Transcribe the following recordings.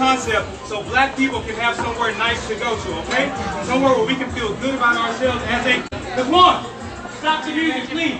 concept so black people can have somewhere nice to go to, okay? Somewhere where we can feel good about ourselves as a, come on, stop the music, please.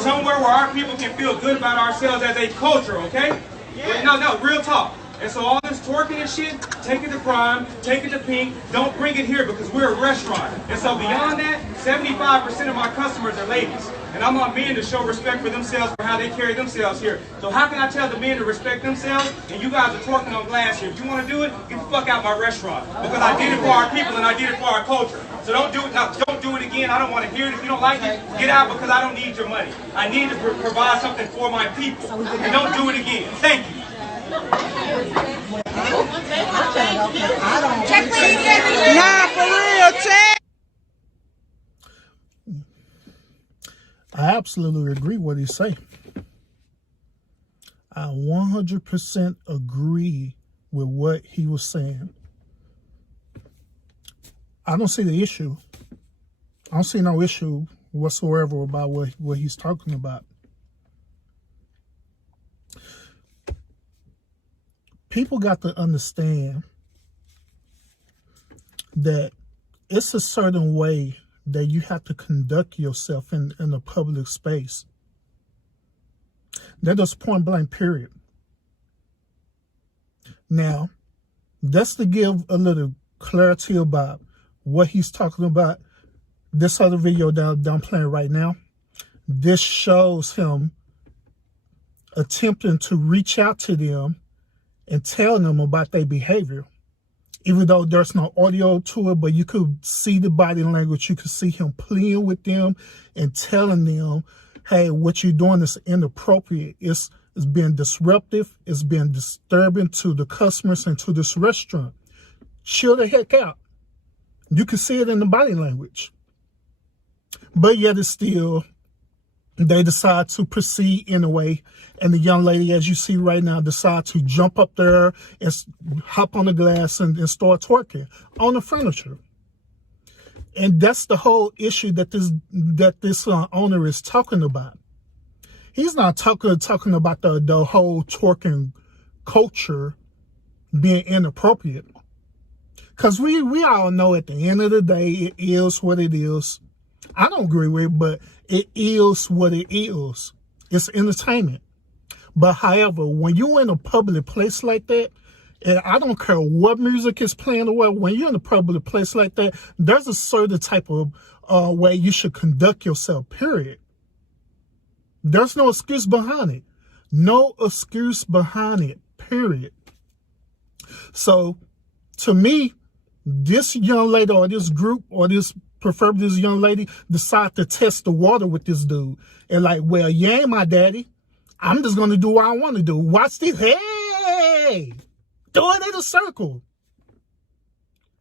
Somewhere where our people can feel good about ourselves as a culture, okay? Yeah. No, real talk. And so all this twerking and shit, take it to Prime, take it to Pink, don't bring it here because we're a restaurant. And so beyond that, 75% of my customers are ladies. And I want men to show respect for themselves for how they carry themselves here. So how can I tell the men to respect themselves and you guys are twerking on glass here? If you want to do it, get the fuck out my restaurant. Because I did it for our people and I did it for our culture. So don't do it now. Don't do it again. I don't want to hear it. If you don't like it, get out because I don't need your money. I need to provide something for my people. And don't do it again. Thank you. Check, please. Nah, for real, check. I absolutely agree with what he's saying. I 100% agree with what he was saying. I don't see the issue. I don't see no issue whatsoever about what he's talking about. People got to understand that it's a certain way that you have to conduct yourself in a public space. That is point blank, period. Now, just to give a little clarity about what he's talking about, this other video that I'm playing right now, this shows him attempting to reach out to them and tell them about their behavior. Even though there's no audio to it, but you could see the body language. You could see him pleading with them and telling them, hey, what you're doing is inappropriate. It's being disruptive. It's being disturbing to the customers and to this restaurant. Chill the heck out. You can see it in the body language. But yet it's still, they decide to proceed anyway. And the young lady, as you see right now, decide to jump up there and hop on the glass and start twerking on the furniture. And that's the whole issue that this owner is talking about. He's not talking about the whole twerking culture being inappropriate. Because we all know at the end of the day, it is what it is. I don't agree with it, but it is what it is. It's entertainment. But however, when you're in a public place like that, and I don't care what music is playing or what, when you're in a public place like that, there's a certain type of way you should conduct yourself, period. There's no excuse behind it. No excuse behind it, period. So, to me, this young lady or this group or this young lady decide to test the water with this dude. And like, well, you ain't my daddy. I'm just going to do what I want to do. Watch this. Hey! Do it in a circle.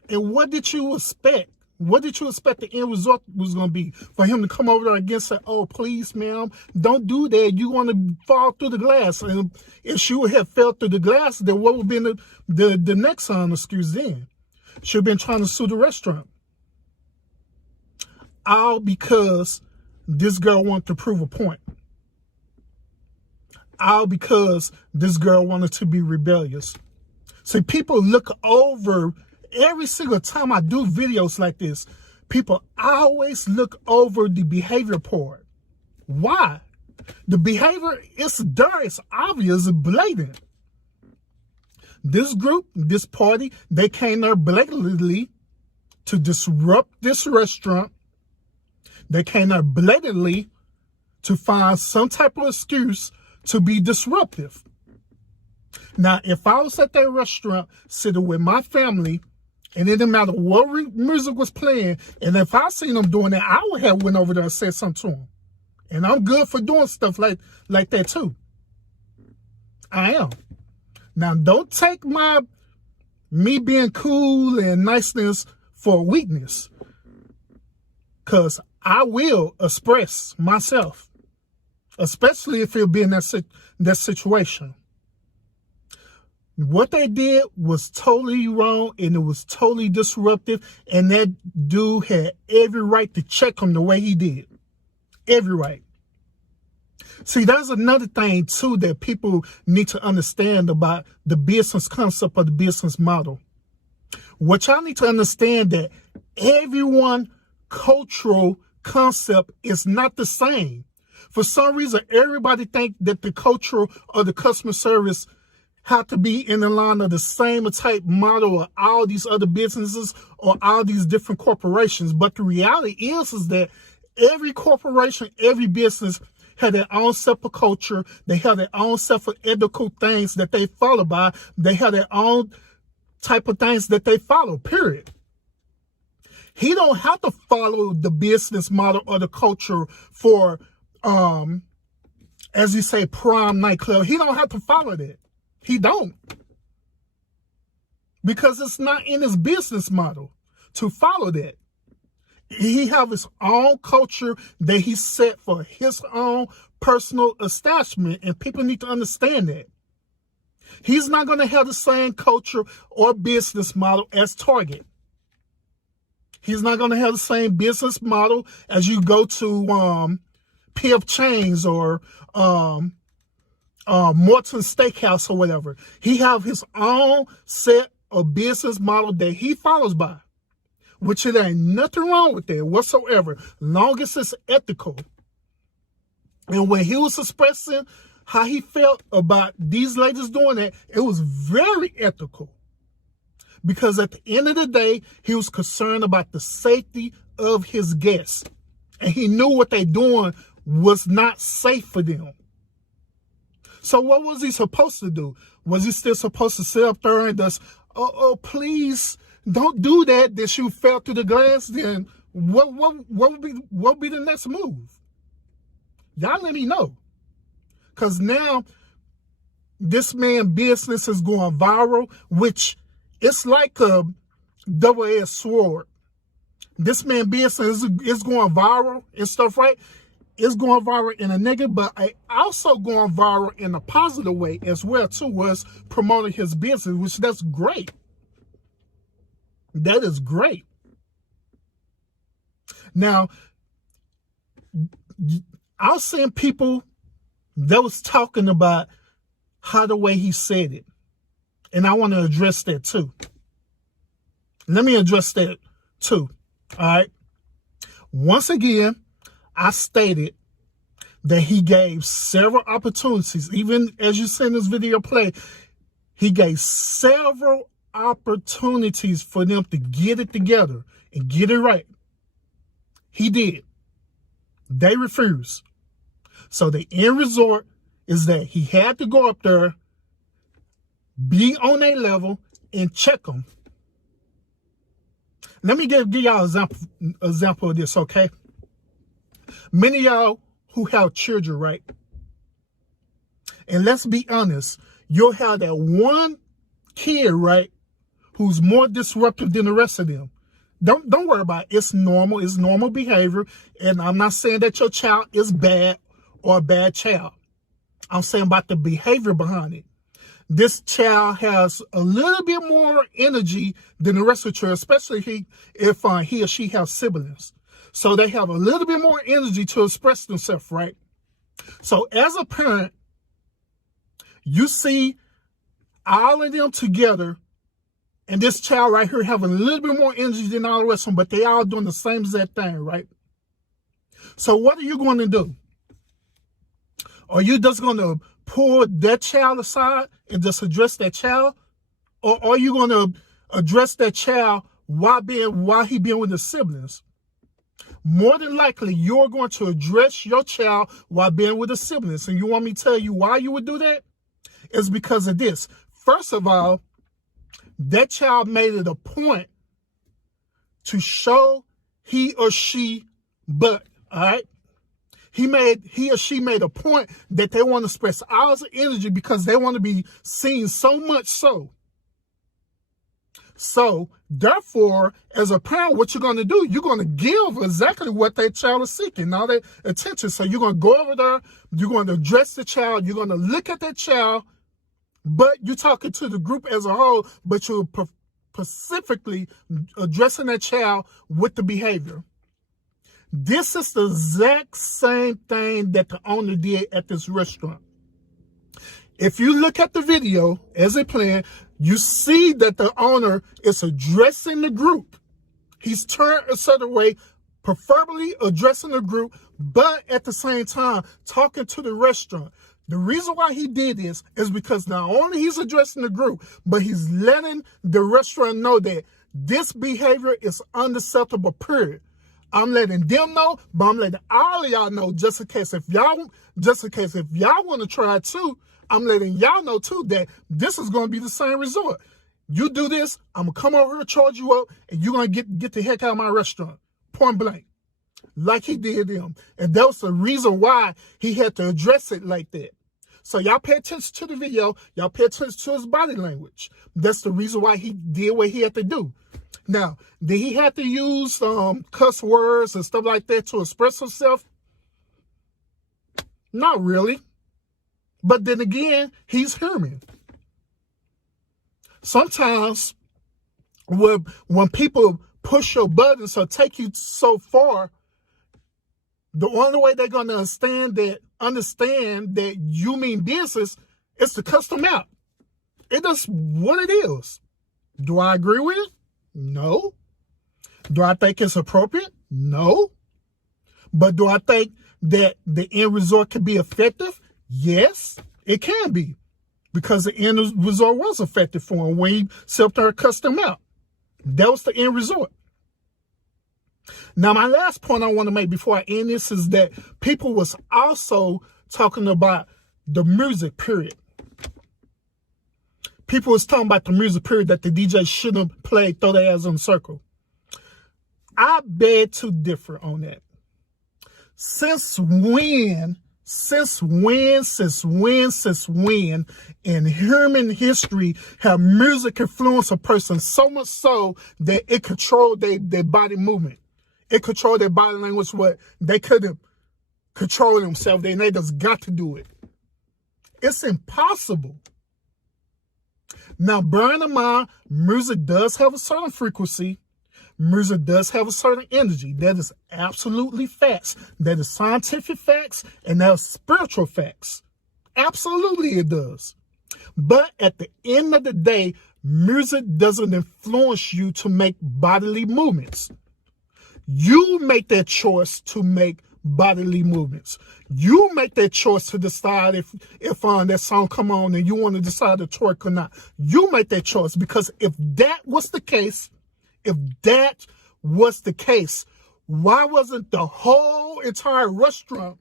And what did you expect? What did you expect the end result was going to be? For him to come over there and say, oh, please, ma'am, don't do that. You're going to fall through the glass. And if she would have fell through the glass, then what would have been the next excuse then? She would have been trying to sue the restaurant. All because this girl wanted to prove a point. All because this girl wanted to be rebellious. See, people look over, every single time I do videos like this, people always look over the behavior part. Why? The behavior is there, it's obvious, it's blatant. This group, this party, they came there blatantly to disrupt this restaurant. They came there blatantly to find some type of excuse to be disruptive. Now, if I was at that restaurant sitting with my family, and it didn't matter what music was playing, and if I seen them doing that, I would have went over there and said something to them. And I'm good for doing stuff like that too. I am. Now, don't take me being cool and niceness for weakness, because I will express myself, especially if it'll be in that situation. What they did was totally wrong, and it was totally disruptive, and that dude had every right to check him the way he did. Every right. See, there's another thing too that people need to understand about the business concept of the business model. What y'all need to understand that everyone cultural concept is not the same. For some reason, everybody think that the cultural or the customer service have to be in the line of the same type model of all these other businesses or all these different corporations. But the reality is that every corporation, every business have their own separate culture. They have their own separate ethical things that they follow by. They have their own type of things that they follow, period. He don't have to follow the business model or the culture for, as you say, Prime nightclub. He don't have to follow that. He don't. Because it's not in his business model to follow that. He have his own culture that he set for his own personal establishment, and people need to understand that. He's not going to have the same culture or business model as Target. He's not going to have the same business model as you go to P.F. Chang's or Morton Steakhouse or whatever. He have his own set of business model that he follows by, which it ain't nothing wrong with that whatsoever, long as it's ethical. And when he was expressing how he felt about these ladies doing that, it was very ethical. Because at the end of the day, he was concerned about the safety of his guests. And he knew what they doing was not safe for them. So what was he supposed to do? Was he still supposed to sit up there and just, oh, please don't do that, that you fell through the glass? Then what would be the next move? Y'all let me know. Because now this man's business is going viral, which it's like a double-edged sword. This man's business is going viral and stuff, right? It's going viral in a negative, but also going viral in a positive way as well, too, was promoting his business, which that's great. That is great. Now, I was seeing people that was talking about how the way he said it. And I want to address that too. Let me address that too. All right. Once again, I stated that he gave several opportunities. Even as you seen this video play, he gave several opportunities for them to get it together and get it right. He did. They refused. So the end result is that he had to go up there, be on a level, and check them. Let me give y'all an example of this, okay? Many of y'all who have children, right? And let's be honest, you'll have that one kid, right, who's more disruptive than the rest of them. Don't worry about it. It's normal. It's normal behavior. And I'm not saying that your child is bad or a bad child. I'm saying about the behavior behind it. This child has a little bit more energy than the rest of the children, especially if he or she has siblings. So they have a little bit more energy to express themselves, right? So as a parent, you see all of them together, and this child right here having a little bit more energy than all the rest of them, but they all doing the same exact thing, right? So what are you going to do? Are you just going to pull that child aside and just address that child? Or are you going to address that child while he being with his siblings? More than likely, you're going to address your child while being with his siblings. And you want me to tell you why you would do that? It's because of this. First of all, that child made it a point to show he or she butt, all right? He or she made a point that they want to express hours of energy because they want to be seen so much so. So, therefore, as a parent, what you're going to do, you're going to give exactly what that child is seeking, all that attention. So you're going to go over there, you're going to address the child, you're going to look at that child, but you're talking to the group as a whole, but you're specifically addressing that child with the behavior. This is the exact same thing that the owner did at this restaurant. If you look at the video as it playing, you see that the owner is addressing the group. He's turned a certain way, preferably addressing the group, but at the same time talking to the restaurant. The reason why he did this is because not only he's addressing the group, but he's letting the restaurant know that this behavior is unacceptable, period. I'm letting them know, but I'm letting all of y'all know just in case if y'all want to try it too, I'm letting y'all know too that this is going to be the same result. You do this, I'm going to come over here, charge you up, and you're going to get the heck out of my restaurant. Point blank. Like he did them. And that was the reason why he had to address it like that. So y'all pay attention to the video. Y'all pay attention to his body language. That's the reason why he did what he had to do. Now, did he have to use cuss words and stuff like that to express himself? Not really. But then again, he's human. Sometimes when people push your buttons or take you so far, the only way they're going to understand that you mean business is to cuss them out. It is what it is. Do I agree with it? No. Do I think it's appropriate? No. But do I think that the end result can be effective? Yes, it can be. Because the end result was effective for him when he sat there and cussed them out. That was the end result. Now, my last point I want to make before I end this is that people was also talking about the music, period. People was talking about the music, period, that the DJ shouldn't have played Throw Their Ass in a Circle. I beg to differ on that. Since when in human history have music influenced a person so much so that it controlled their body movement? It controlled their body language, what they couldn't control themselves. They just got to do it. It's impossible. Now, bearing in mind, music does have a certain frequency. Music does have a certain energy. That is absolutely facts. That is scientific facts, and that is spiritual facts. Absolutely it does. But at the end of the day, music doesn't influence you to make bodily movements. You make that choice to make bodily movements. You make that choice to decide if that song come on and you want to decide to twerk or not. You make that choice, because if that was the case, why wasn't the whole entire restaurant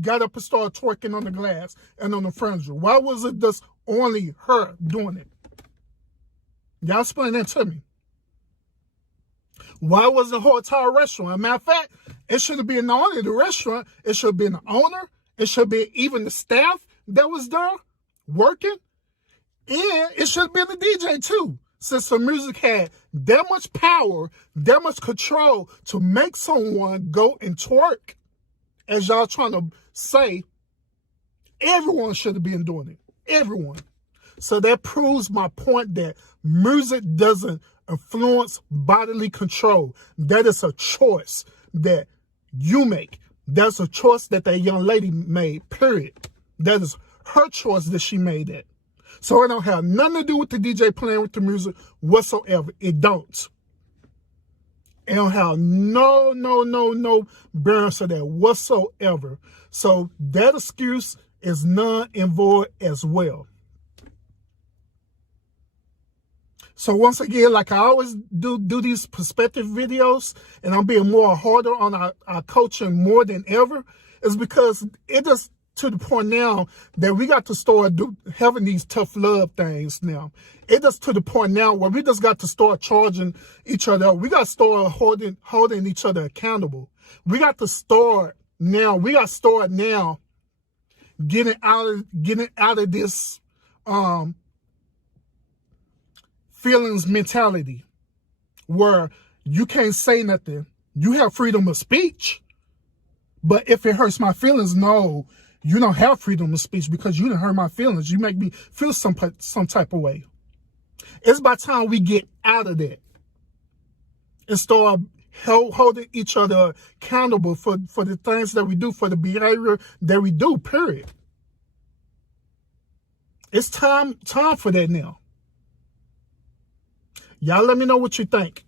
got up and started twerking on the glass and on the furniture? Why was it just only her doing it? Y'all explain that to me. Why wasn't the whole entire restaurant? As a matter of fact, it should have been not only the restaurant, it should have been the owner, it should be even the staff that was there working, and it should have been the DJ too. Since the music had that much power, that much control to make someone go and twerk, as y'all trying to say, everyone should have been doing it. Everyone. So that proves my point that music doesn't influence bodily control. That is a choice that you make. That's a choice that young lady made, period. That is her choice that she made that. So it don't have nothing to do with the DJ playing with the music whatsoever. It don't. It don't have no bearings to that whatsoever. So that excuse is null and void as well. So once again, like I always do these perspective videos, and I'm being more harder on our coaching more than ever, is because it just to the point now that we got to start having these tough love things now. It just to the point now where we just got to start charging each other up. We got to start holding each other accountable. We got to start now getting out of this feelings mentality where you can't say nothing. You have freedom of speech, but if it hurts my feelings, no, you don't have freedom of speech because you didn't hurt my feelings. You make me feel some type of way. It's about time we get out of that and start holding each other accountable for the things that we do, for the behavior that we do, period. It's time for that now. Y'all let me know what you think.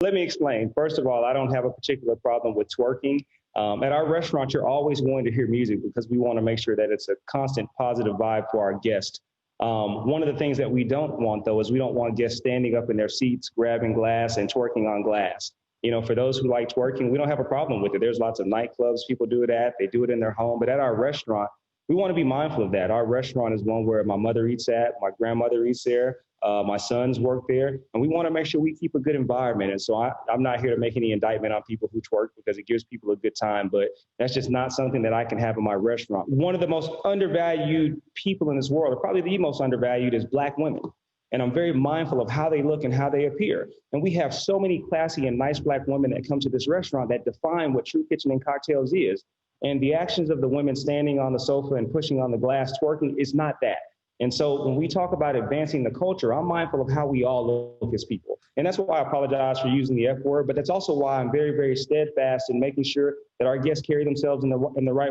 Let me explain. First of all, I don't have a particular problem with twerking. At our restaurant, you're always going to hear music because we want to make sure that it's a constant positive vibe for our guests. One of the things that we don't want, though, is we don't want guests standing up in their seats, grabbing glass and twerking on glass. You know, for those who like twerking, we don't have a problem with it. There's lots of nightclubs people do it at. They do it in their home. But at our restaurant, we want to be mindful of that. Our restaurant is one where my mother eats at, my grandmother eats there, my sons work there, and we want to make sure we keep a good environment. And so I'm not here to make any indictment on people who twerk because it gives people a good time, but that's just not something that I can have in my restaurant. One of the most undervalued people in this world, or probably the most undervalued, is Black women. And I'm very mindful of how they look and how they appear. And we have so many classy and nice Black women that come to this restaurant that define what True Kitchen and Cocktails is. And the actions of the women standing on the sofa and pushing on the glass, twerking, is not that. And so when we talk about advancing the culture, I'm mindful of how we all look as people. And that's why I apologize for using the F word, but that's also why I'm very, very steadfast in making sure that our guests carry themselves in the right